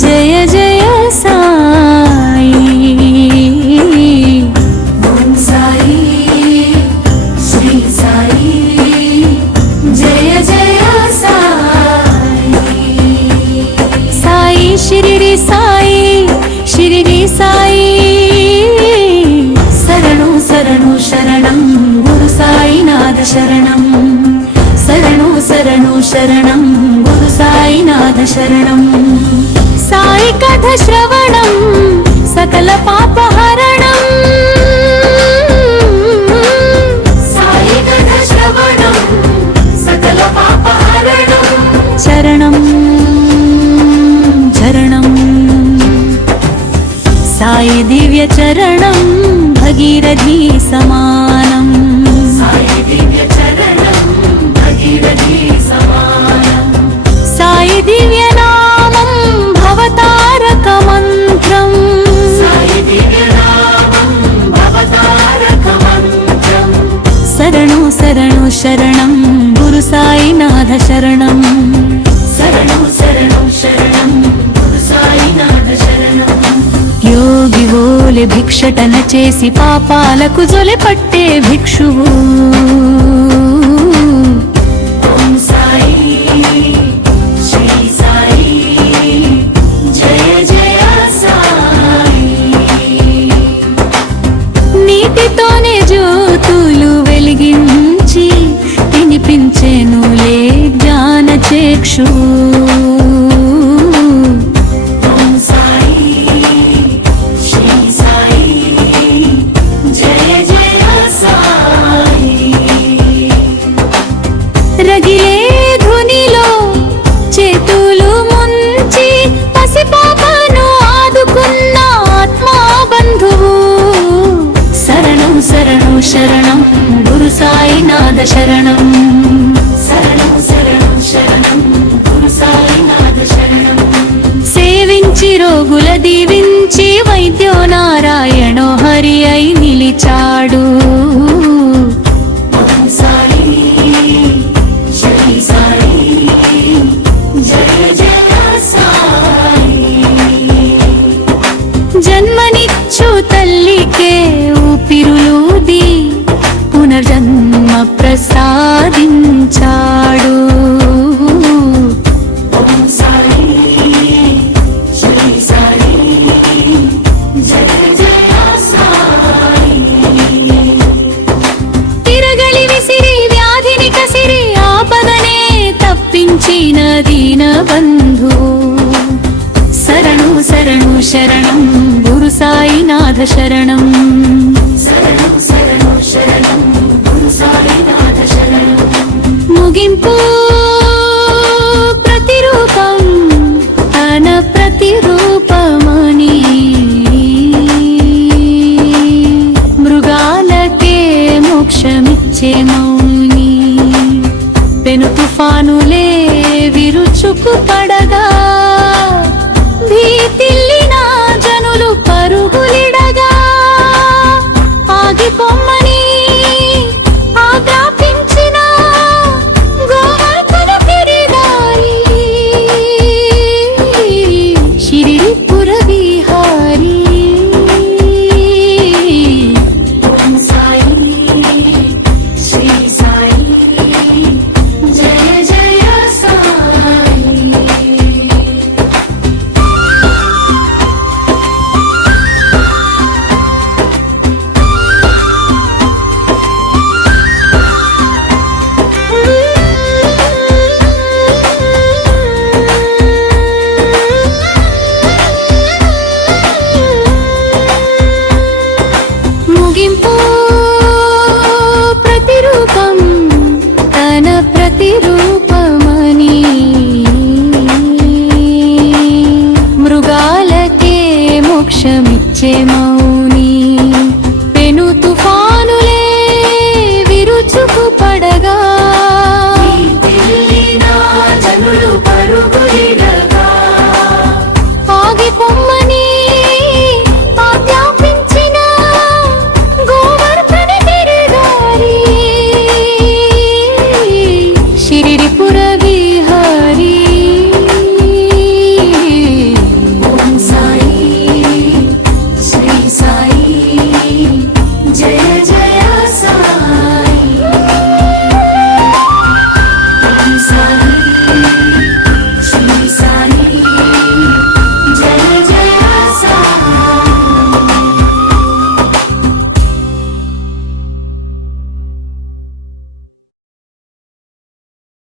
జయ జయ సాయి ఓం సాయి శ్రీ సాయి జయ జయ సాయి సాయి షిరిడి సాయి షిరిడి సాయి శరణు శరణు శరణం గురు సాయినాథ శరణం శరణు శరణు శరణం గురు సాయినాథ శరణం సాయి కథ శ్రవణం సకల పాపహరణం సాయి కథ శ్రవణం సకల పాపహరణం చరణం చరణం సాయి దివ్య చరణం భగీరథీ సమానం సాయి దివ్య చరణం భగీరథీ సమానం సాయి దివ్య నామం భవతారక మంత్రం సాయి దివ్య నామం భవతారక మంత్రం శరణు శరణు శరణం గురు సాయినాథ శరణం శరణు శరణు శరణం గురు సాయినాథ శరణం యోగి ఓలె భిక్షటన చేసి పాపాలకు జొలి పట్టే భిక్షువు ఓం సాయి శ్రీ సాయి జయ జయ సాయి నీటితోనే జ్యోతులు వెలిగించి తినిపించెనులే జ్ఞాన చేక్షు రగిలే ధునిలో చేతులు ముంచి పసిపాపను ఆదుకున్న ఆత్మా బంధువు శరణం శరణు శరణం గురు సాయినాథ శరణం శరణం శరణం శరణం గురు సాయినాథ శరణం సేవించి రోగుల దీవించి వైద్యో నారాయణో హరి అయి నిలిచాడు జన్మనిచ్చు తల్లికే ఊపిరులూది పునర్జన్మ ప్రసాదించాడు ఓం సాయి శ్రీ సాయి జయ జయ సాయి తిరగలి విసిరి వ్యాధిని కసిరి ఆపదనే తప్పించిన దీన బంధు శరణు శరణు శరణం గురు సాయినాథ శరణం శరణు శరణు శరణం గురు సాయినాథ శరణం ముగింపు ప్రతిరూపం తన ప్రతిరూపమని మృగాలకే మోక్షమిచ్చే మౌని పెను తుఫానులే విరుచుకు పడగా